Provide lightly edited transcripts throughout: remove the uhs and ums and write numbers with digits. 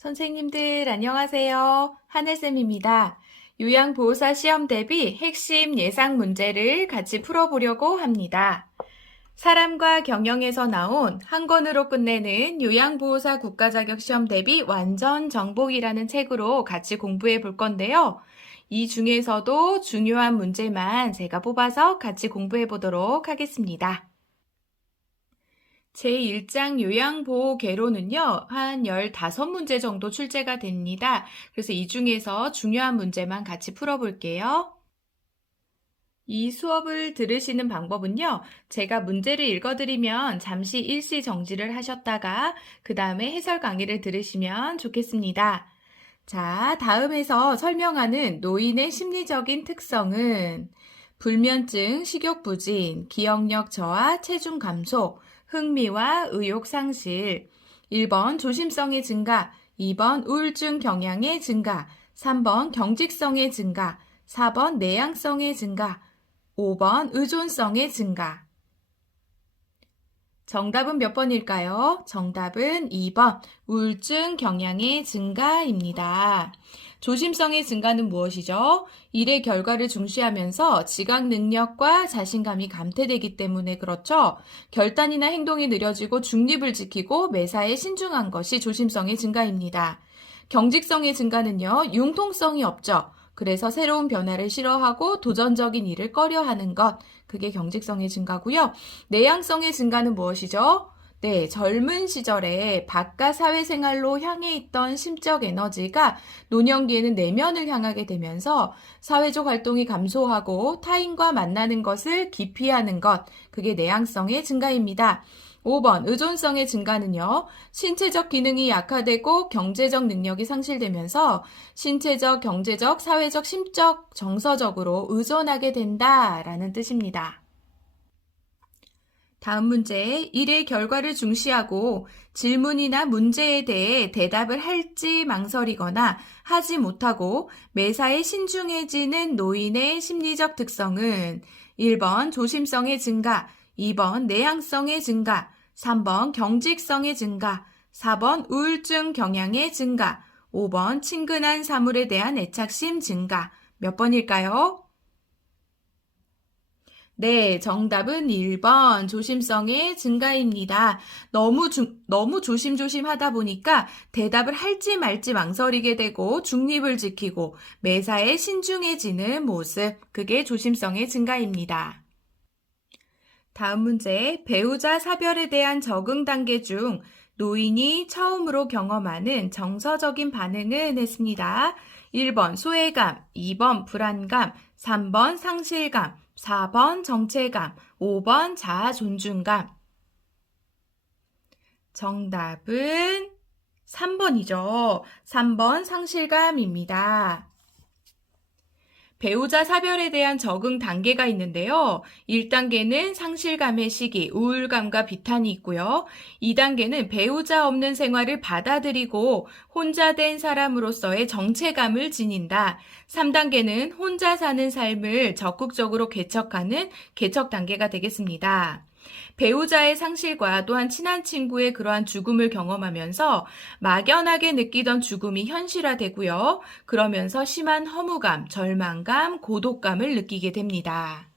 선생님들 안녕하세요. 하늘쌤입니다. 요양보호사 시험 대비 핵심 예상 문제를 같이 풀어보려고 합니다. 사람과 경영에서 나온 한 권으로 끝내는 요양보호사 국가자격시험 대비 완전 정복이라는 책으로 같이 공부해 볼 건데요. 이 중에서도 중요한 문제만 제가 뽑아서 같이 공부해 보도록 하겠습니다. 제1장 요양보호계로는요, 한 15문제 정도 출제가 됩니다. 그래서 이 중에서 중요한 문제만 같이 풀어볼게요. 이 수업을 들으시는 방법은요, 제가 문제를 읽어드리면 잠시 일시 정지를 하셨다가 그 다음에 해설 강의를 들으시면 좋겠습니다. 자, 다음에서 설명하는 노인의 심리적인 특성은 불면증, 식욕부진, 기억력 저하, 체중 감소, 흥미와 의욕 상실, 1번 조심성의 증가, 2번 우울증 경향의 증가, 3번 경직성의 증가, 4번 내향성의 증가, 5번 의존성의 증가. 정답은 몇 번일까요? 정답은 2번 우울증 경향의 증가입니다. 조심성의 증가는 무엇이죠? 일의 결과를 중시하면서 지각 능력과 자신감이 감퇴되기 때문에 그렇죠. 결단이나 행동이 느려지고 중립을 지키고 매사에 신중한 것이 조심성의 증가입니다. 경직성의 증가는요, 융통성이 없죠. 그래서 새로운 변화를 싫어하고 도전적인 일을 꺼려하는 것, 그게 경직성의 증가고요. 내향성의 증가는 무엇이죠? 네, 젊은 시절에 바깥 사회생활로 향해 있던 심적 에너지가 노년기에는 내면을 향하게 되면서 사회적 활동이 감소하고 타인과 만나는 것을 기피하는 것, 그게 내향성의 증가입니다. 5번 의존성의 증가는요, 신체적 기능이 약화되고 경제적 능력이 상실되면서 신체적, 경제적, 사회적, 심적, 정서적으로 의존하게 된다라는 뜻입니다. 다음 문제, 일의 결과를 중시하고 질문이나 문제에 대해 대답을 할지 망설이거나 하지 못하고 매사에 신중해지는 노인의 심리적 특성은 1번 조심성의 증가, 2번 내향성의 증가, 3번 경직성의 증가, 4번 우울증 경향의 증가, 5번 친근한 사물에 대한 애착심 증가. 몇 번일까요? 네, 정답은 1번 조심성의 증가입니다. 너무 조심조심 하다 보니까 대답을 할지 말지 망설이게 되고 중립을 지키고 매사에 신중해지는 모습, 그게 조심성의 증가입니다. 다음 문제, 배우자 사별에 대한 적응 단계 중 노인이 처음으로 경험하는 정서적인 반응은 했습니다. 1번 소외감, 2번 불안감, 3번 상실감, 4번 정체감, 5번 자아 존중감. 정답은 3번이죠. 3번 상실감입니다. 배우자 사별에 대한 적응 단계가 있는데요. 1단계는 상실감의 시기, 우울감과 비탄이 있고요. 2단계는 배우자 없는 생활을 받아들이고 혼자 된 사람으로서의 정체감을 지닌다. 3단계는 혼자 사는 삶을 적극적으로 개척하는 개척 단계가 되겠습니다. 배우자의 상실과 또한 친한 친구의 그러한 죽음을 경험하면서 막연하게 느끼던 죽음이 현실화되고요. 그러면서 심한 허무감, 절망감, 고독감을 느끼게 됩니다.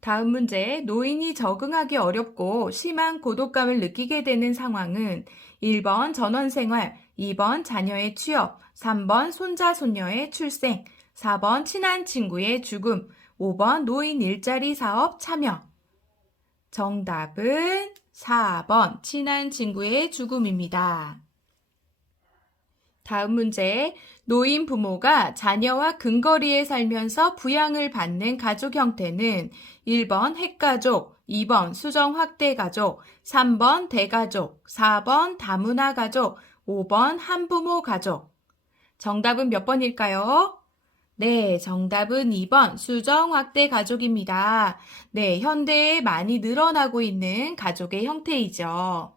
다음 문제, 노인이 적응하기 어렵고 심한 고독감을 느끼게 되는 상황은 1번 전원생활, 2번 자녀의 취업, 3번 손자, 손녀의 출생, 4번 친한 친구의 죽음, 5번 노인 일자리 사업 참여. 정답은 4번 친한 친구의 죽음입니다. 다음 문제, 노인 부모가 자녀와 근거리에 살면서 부양을 받는 가족 형태는 1번 핵가족, 2번 수정 확대 가족, 3번 대가족, 4번 다문화 가족, 5번 한부모 가족. 정답은 몇 번일까요? 네, 정답은 2번 수정 확대 가족입니다. 네, 현대에 많이 늘어나고 있는 가족의 형태이죠.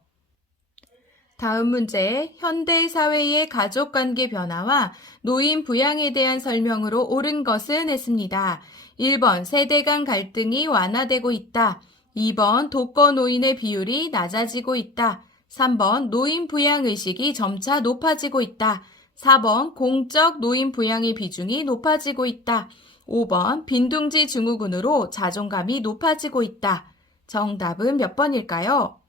다음 문제, 현대 사회의 가족관계 변화와 노인 부양에 대한 설명으로 옳은 것은 했습니다. 1번 세대 간 갈등이 완화되고 있다. 2번 독거 노인의 비율이 낮아지고 있다. 3번 노인 부양 의식이 점차 높아지고 있다. 4번 공적 노인 부양의 비중이 높아지고 있다. 5번 빈둥지 증후군으로 자존감이 높아지고 있다. 정답은 몇 번일까요?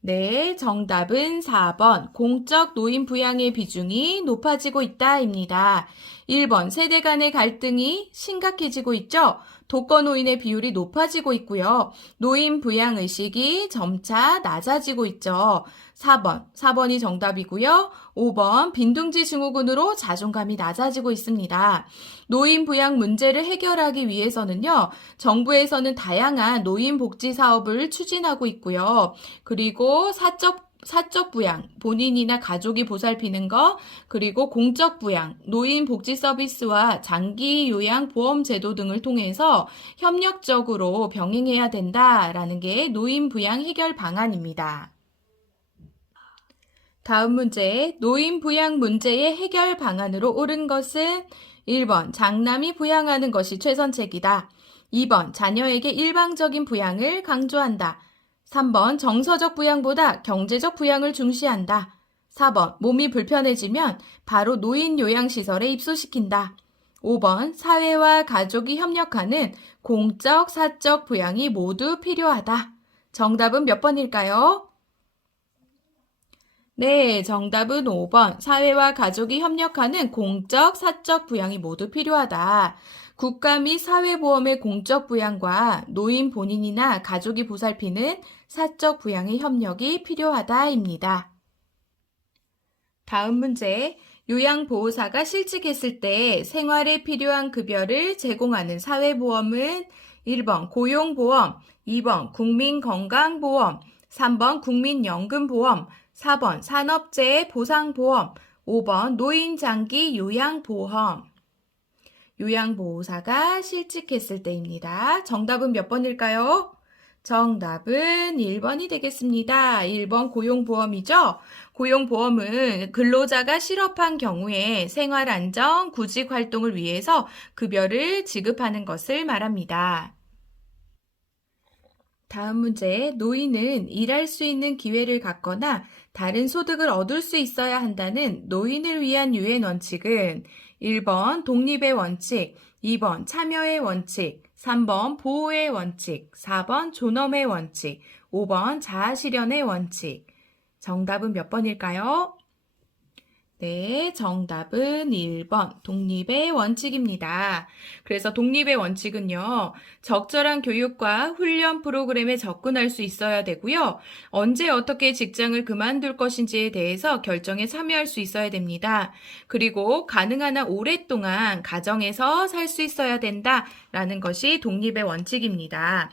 네, 정답은 4번 공적 노인 부양의 비중이 높아지고 있다입니다. 1번 세대 간의 갈등이 심각해지고 있죠. 독거노인의 비율이 높아지고 있고요. 노인 부양 의식이 점차 낮아지고 있죠. 4번이 정답이고요. 5번 빈둥지 증후군으로 자존감이 낮아지고 있습니다. 노인 부양 문제를 해결하기 위해서는요. 정부에서는 다양한 노인 복지 사업을 추진하고 있고요. 그리고 사적 부양, 본인이나 가족이 보살피는 거, 그리고 공적 부양, 노인 복지 서비스와 장기 요양 보험 제도 등을 통해서 협력적으로 병행해야 된다라는 게 노인 부양 해결 방안입니다. 다음 문제, 노인 부양 문제의 해결 방안으로 옳은 것은 1번, 장남이 부양하는 것이 최선책이다. 2번, 자녀에게 일방적인 부양을 강조한다. 3번, 정서적 부양보다 경제적 부양을 중시한다. 4번, 몸이 불편해지면 바로 노인 요양시설에 입소시킨다. 5번, 사회와 가족이 협력하는 공적, 사적 부양이 모두 필요하다. 정답은 몇 번일까요? 네, 정답은 5번. 사회와 가족이 협력하는 공적, 사적 부양이 모두 필요하다. 국가 및 사회보험의 공적 부양과 노인 본인이나 가족이 보살피는 사적 부양의 협력이 필요하다입니다. 다음 문제. 요양보호사가 실직했을 때 생활에 필요한 급여를 제공하는 사회보험은 1번 고용보험, 2번 국민건강보험, 3번 국민연금보험, 4번 산업재해 보상보험, 5번 노인장기 요양보험. 요양보호사가 실직했을 때입니다. 정답은 몇 번일까요? 정답은 1번이 되겠습니다. 1번 고용보험이죠? 고용보험은 근로자가 실업한 경우에 생활안정, 구직활동을 위해서 급여를 지급하는 것을 말합니다. 다음 문제, 노인은 일할 수 있는 기회를 갖거나 다른 소득을 얻을 수 있어야 한다는 노인을 위한 유엔 원칙은 1번 독립의 원칙, 2번 참여의 원칙, 3번 보호의 원칙, 4번 존엄의 원칙, 5번 자아실현의 원칙. 정답은 몇 번일까요? 네, 정답은 1번 독립의 원칙입니다. 그래서 독립의 원칙은요, 적절한 교육과 훈련 프로그램에 접근할 수 있어야 되고요. 언제 어떻게 직장을 그만둘 것인지에 대해서 결정에 참여할 수 있어야 됩니다. 그리고 가능한 한 오랫동안 가정에서 살 수 있어야 된다라는 것이 독립의 원칙입니다.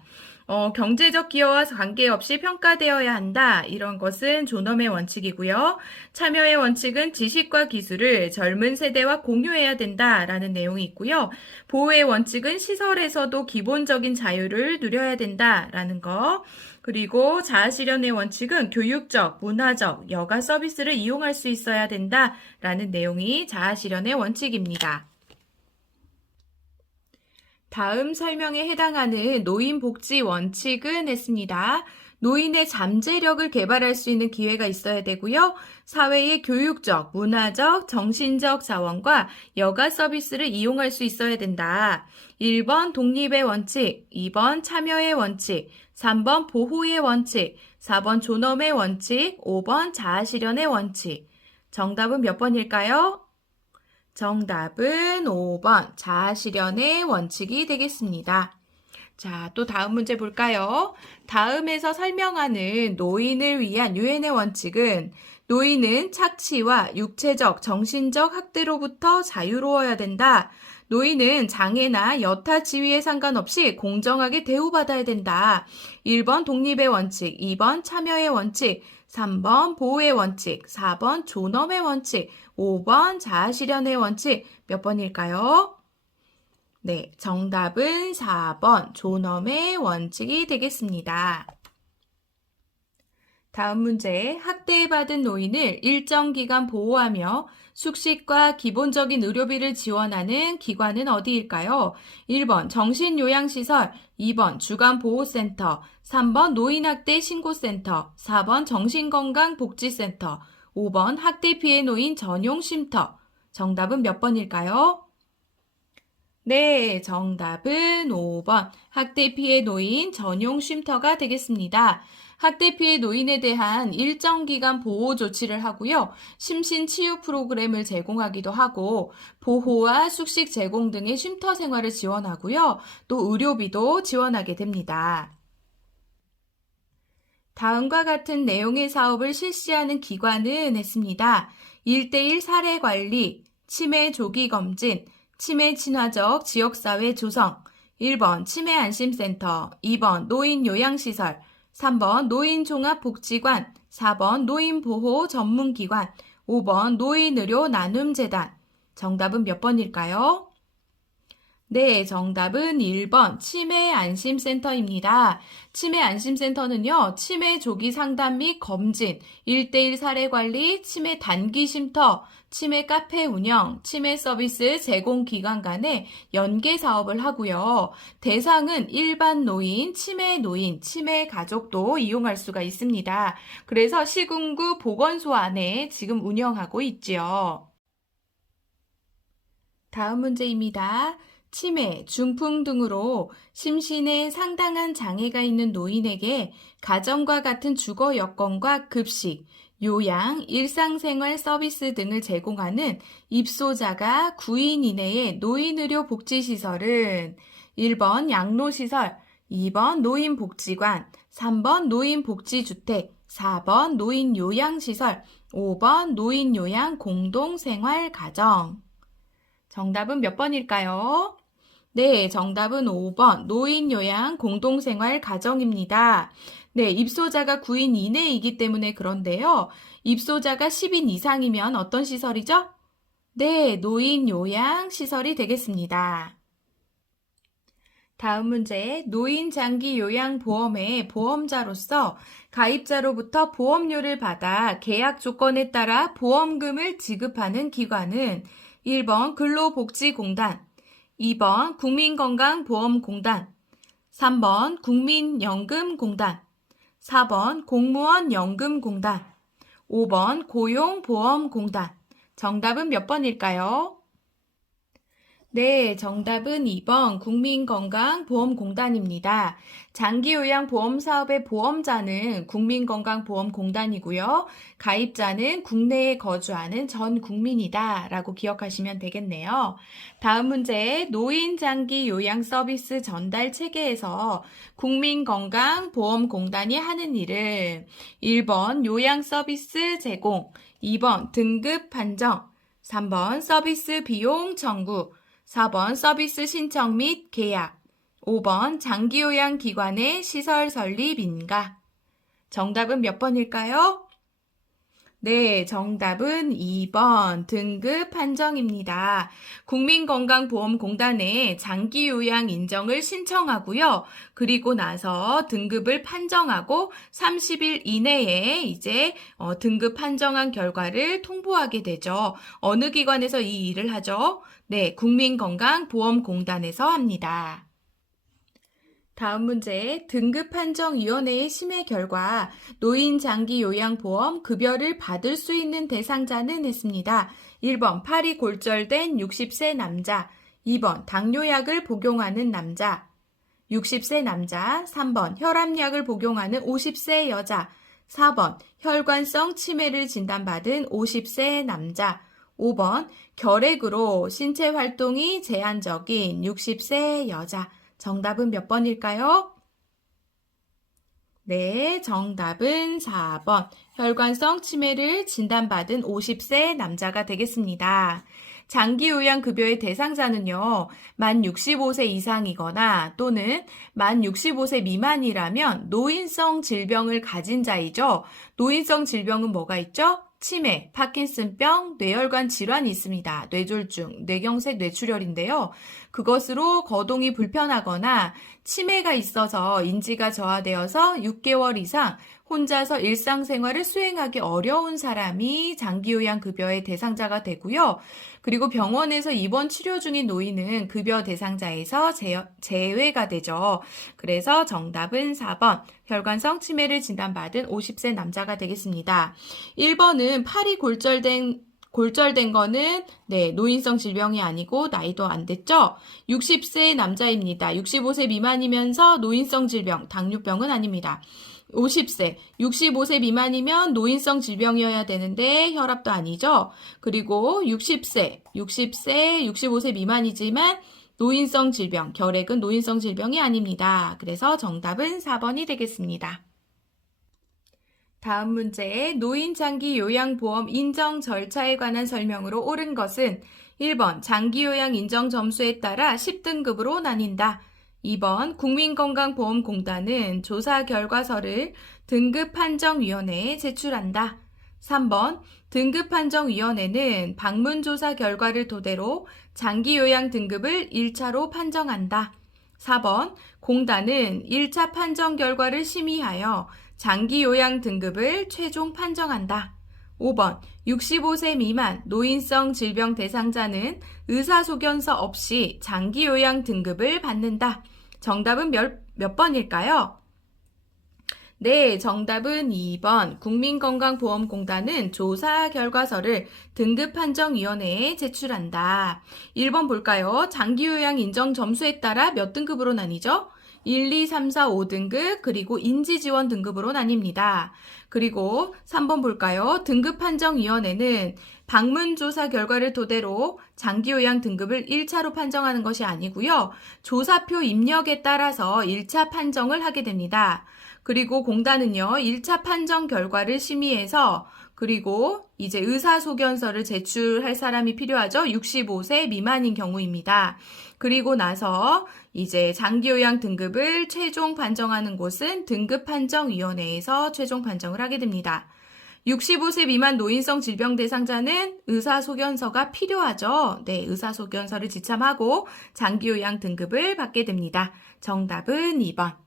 경제적 기여와 관계없이 평가되어야 한다. 이런 것은 존엄의 원칙이고요. 참여의 원칙은 지식과 기술을 젊은 세대와 공유해야 된다라는 내용이 있고요. 보호의 원칙은 시설에서도 기본적인 자유를 누려야 된다라는 거. 그리고 자아실현의 원칙은 교육적, 문화적, 여가 서비스를 이용할 수 있어야 된다라는 내용이 자아실현의 원칙입니다. 다음 설명에 해당하는 노인복지 원칙은 했습니다. 노인의 잠재력을 개발할 수 있는 기회가 있어야 되고요. 사회의 교육적, 문화적, 정신적 자원과 여가 서비스를 이용할 수 있어야 된다. 1번 독립의 원칙, 2번 참여의 원칙, 3번 보호의 원칙, 4번 존엄의 원칙, 5번 자아실현의 원칙. 정답은 몇 번일까요? 정답은 5번 자아실현의 원칙이 되겠습니다. 자, 또 다음 문제 볼까요? 다음에서 설명하는 노인을 위한 유엔의 원칙은 노인은 착취와 육체적, 정신적 학대로부터 자유로워야 된다. 노인은 장애나 여타 지위에 상관없이 공정하게 대우받아야 된다. 1번 독립의 원칙, 2번 참여의 원칙, 3번 보호의 원칙, 4번 존엄의 원칙, 5번 자아실현의 원칙. 몇 번일까요? 네, 정답은 4번 존엄의 원칙이 되겠습니다. 다음 문제, 학대받은 노인을 일정 기간 보호하며 숙식과 기본적인 의료비를 지원하는 기관은 어디일까요? 1번 정신요양시설, 2번 주간보호센터, 3번 노인학대 신고센터, 4번 정신건강복지센터, 5번 학대 피해 노인 전용 쉼터. 정답은 몇 번일까요? 네, 정답은 5번 학대 피해 노인 전용 쉼터가 되겠습니다. 학대 피해 노인에 대한 일정 기간 보호 조치를 하고요. 심신 치유 프로그램을 제공하기도 하고 보호와 숙식 제공 등의 쉼터 생활을 지원하고요. 또 의료비도 지원하게 됩니다. 다음과 같은 내용의 사업을 실시하는 기관은 했습니다. 1대1 사례관리, 치매 조기검진, 치매 친화적 지역사회 조성, 1번 치매안심센터, 2번 노인요양시설, 3번 노인종합복지관, 4번 노인보호 전문기관, 5번 노인의료 나눔재단. 정답은 몇 번일까요? 네, 정답은 1번 치매안심센터입니다. 치매안심센터는요, 치매 조기 상담 및 검진, 1대1 사례관리, 치매 단기 쉼터, 치매 카페 운영, 치매 서비스 제공 기관 간의 연계 사업을 하고요. 대상은 일반 노인, 치매 가족도 이용할 수가 있습니다. 그래서 시군구 보건소 안에 지금 운영하고 있지요. 다음 문제입니다. 치매, 중풍 등으로 심신에 상당한 장애가 있는 노인에게 가정과 같은 주거 여건과 급식, 요양, 일상생활 서비스 등을 제공하는 입소자가 9인 이내의 노인의료 복지시설은 1번 양로시설, 2번 노인복지관, 3번 노인복지주택, 4번 노인요양시설, 5번 노인요양 공동생활가정. 정답은 몇 번일까요? 네, 정답은 5번 노인요양 공동생활 가정입니다. 네, 입소자가 9인 이내이기 때문에 그런데요. 입소자가 10인 이상이면 어떤 시설이죠? 네, 노인요양 시설이 되겠습니다. 다음 문제, 노인장기요양보험의 보험자로서 가입자로부터 보험료를 받아 계약 조건에 따라 보험금을 지급하는 기관은 1번 근로복지공단, 2번 국민건강보험공단, 3번 국민연금공단, 4번 공무원연금공단, 5번 고용보험공단. 정답은 몇 번일까요? 네, 정답은 2번 국민건강보험공단입니다. 장기요양보험 사업의 보험자는 국민건강보험공단이고요. 가입자는 국내에 거주하는 전 국민이다 라고 기억하시면 되겠네요. 다음 문제, 노인장기요양서비스 전달 체계에서 국민건강보험공단이 하는 일은 1번 요양서비스 제공, 2번 등급 판정, 3번 서비스 비용 청구, 4번 서비스 신청 및 계약, 5번 장기요양 기관의 시설 설립 인가. 정답은 몇 번일까요? 네, 정답은 2번 등급 판정입니다. 국민건강보험공단에 장기요양 인정을 신청하고요. 그리고 나서 등급을 판정하고 30일 이내에 이제 등급 판정한 결과를 통보하게 되죠. 어느 기관에서 이 일을 하죠? 네, 국민건강보험공단에서 합니다. 다음 문제, 등급판정위원회의 심의 결과 노인장기요양보험 급여를 받을 수 있는 대상자는 했습니다. 1번 팔이 골절된 60세 남자, 2번 당뇨약을 복용하는 남자, 60세 남자, 3번 혈압약을 복용하는 50세 여자, 4번 혈관성 치매를 진단받은 50세 남자, 5번 결핵으로 신체 활동이 제한적인 60세 여자. 정답은 몇 번일까요? 네, 정답은 4번. 혈관성 치매를 진단받은 50세 남자가 되겠습니다. 장기요양급여의 대상자는요, 만 65세 이상이거나 또는 만 65세 미만이라면 노인성 질병을 가진 자이죠. 노인성 질병은 뭐가 있죠? 치매, 파킨슨병, 뇌혈관 질환이 있습니다. 뇌졸중, 뇌경색 뇌출혈인데요. 그것으로 거동이 불편하거나 치매가 있어서 인지가 저하되어서 6개월 이상 혼자서 일상생활을 수행하기 어려운 사람이 장기요양급여의 대상자가 되고요. 그리고 병원에서 입원 치료 중인 노인은 급여 대상자에서 제외가 되죠. 그래서 정답은 4번, 혈관성 치매를 진단받은 50세 남자가 되겠습니다. 1번은 팔이 골절된 거는 노인성 질병이 아니고 나이도 안 됐죠? 60세 남자입니다. 65세 미만이면서 노인성 질병, 당뇨병은 아닙니다. 50세, 65세 미만이면 노인성 질병이어야 되는데 혈압도 아니죠? 그리고 60세, 65세 미만이지만 노인성 질병, 결핵은 노인성 질병이 아닙니다. 그래서 정답은 4번이 되겠습니다. 다음 문제, 노인장기요양보험 인정 절차에 관한 설명으로 옳은 것은 1번, 장기요양 인정 점수에 따라 10등급으로 나뉜다. 2번, 국민건강보험공단은 조사 결과서를 등급판정위원회에 제출한다. 3번, 등급판정위원회는 방문조사 결과를 토대로 장기요양 등급을 1차로 판정한다. 4번, 공단은 1차 판정 결과를 심의하여 장기요양 등급을 최종 판정한다. 5번, 65세 미만 노인성 질병 대상자는 의사소견서 없이 장기요양 등급을 받는다. 정답은 몇 번일까요? 네, 정답은 2번. 국민건강보험공단은 조사 결과서를 등급판정위원회에 제출한다. 1번 볼까요? 장기요양 인정 점수에 따라 몇 등급으로 나뉘죠? 1, 2, 3, 4, 5등급, 그리고 인지지원 등급으로 나뉩니다. 그리고 3번 볼까요? 등급판정위원회는 방문조사 결과를 토대로 장기요양 등급을 1차로 판정하는 것이 아니고요. 조사표 입력에 따라서 1차 판정을 하게 됩니다. 그리고 공단은요, 1차 판정 결과를 심의해서 그리고 이제 의사소견서를 제출할 사람이 필요하죠. 65세 미만인 경우입니다. 그리고 나서 이제 장기요양 등급을 최종 판정하는 곳은 등급판정위원회에서 최종 판정을 하게 됩니다. 65세 미만 노인성 질병 대상자는 의사소견서가 필요하죠. 네, 의사소견서를 지참하고 장기요양 등급을 받게 됩니다. 정답은 2번.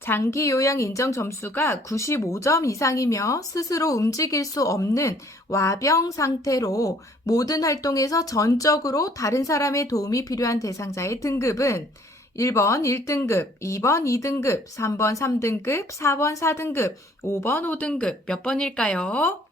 장기요양 인정 점수가 95점 이상이며 스스로 움직일 수 없는 와병 상태로 모든 활동에서 전적으로 다른 사람의 도움이 필요한 대상자의 등급은 1번 1등급, 2번 2등급, 3번 3등급, 4번 4등급, 5번 5등급 몇 번일까요?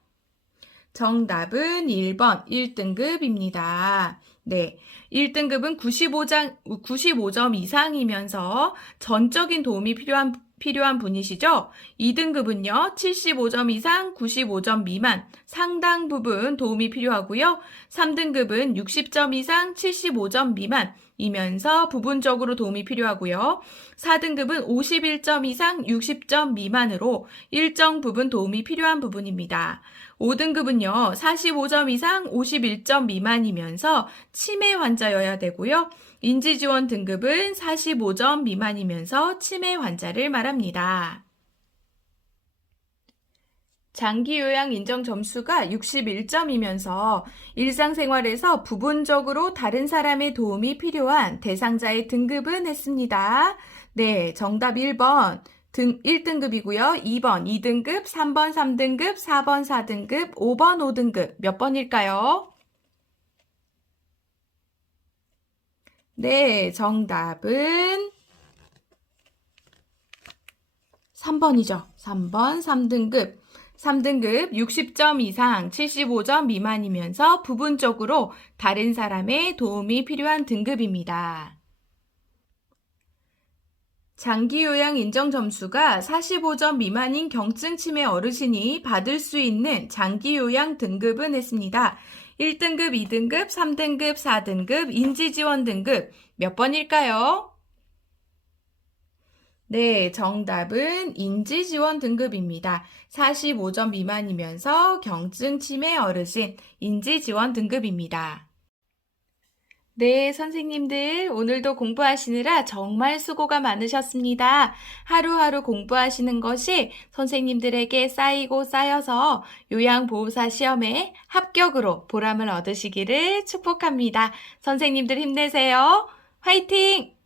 정답은 1번 1등급입니다. 네, 1등급은 95점 이상이면서 전적인 도움이 필요한 분이시죠? 2등급은요, 75점 이상, 95점 미만, 상당 부분 도움이 필요하고요. 3등급은 60점 이상, 75점 미만이면서 부분적으로 도움이 필요하고요. 4등급은 51점 이상, 60점 미만으로 일정 부분 도움이 필요한 부분입니다. 5등급은요, 45점 이상, 51점 미만이면서 치매 환자여야 되고요. 인지지원 등급은 45점 미만이면서 치매 환자를 말합니다. 장기요양 인정 점수가 61점이면서 일상생활에서 부분적으로 다른 사람의 도움이 필요한 대상자의 등급은 했습니다. 네, 정답 1번. 1등급이고요. 2번 2등급, 3번 3등급, 4번 4등급, 5번 5등급 몇 번일까요? 네, 정답은 3번이죠. 3번 3등급. 3등급 60점 이상 75점 미만이면서 부분적으로 다른 사람의 도움이 필요한 등급입니다. 장기요양 인정 점수가 45점 미만인 경증 치매 어르신이 받을 수 있는 장기요양 등급은 했습니다. 1등급, 2등급, 3등급, 4등급, 인지지원 등급 몇 번일까요? 네, 정답은 인지지원 등급입니다. 45점 미만이면서 경증 치매 어르신 인지지원 등급입니다. 네, 선생님들, 오늘도 공부하시느라 정말 수고가 많으셨습니다. 하루하루 공부하시는 것이 선생님들에게 쌓이고 쌓여서 요양보호사 시험에 합격으로 보람을 얻으시기를 축복합니다. 선생님들 힘내세요. 화이팅!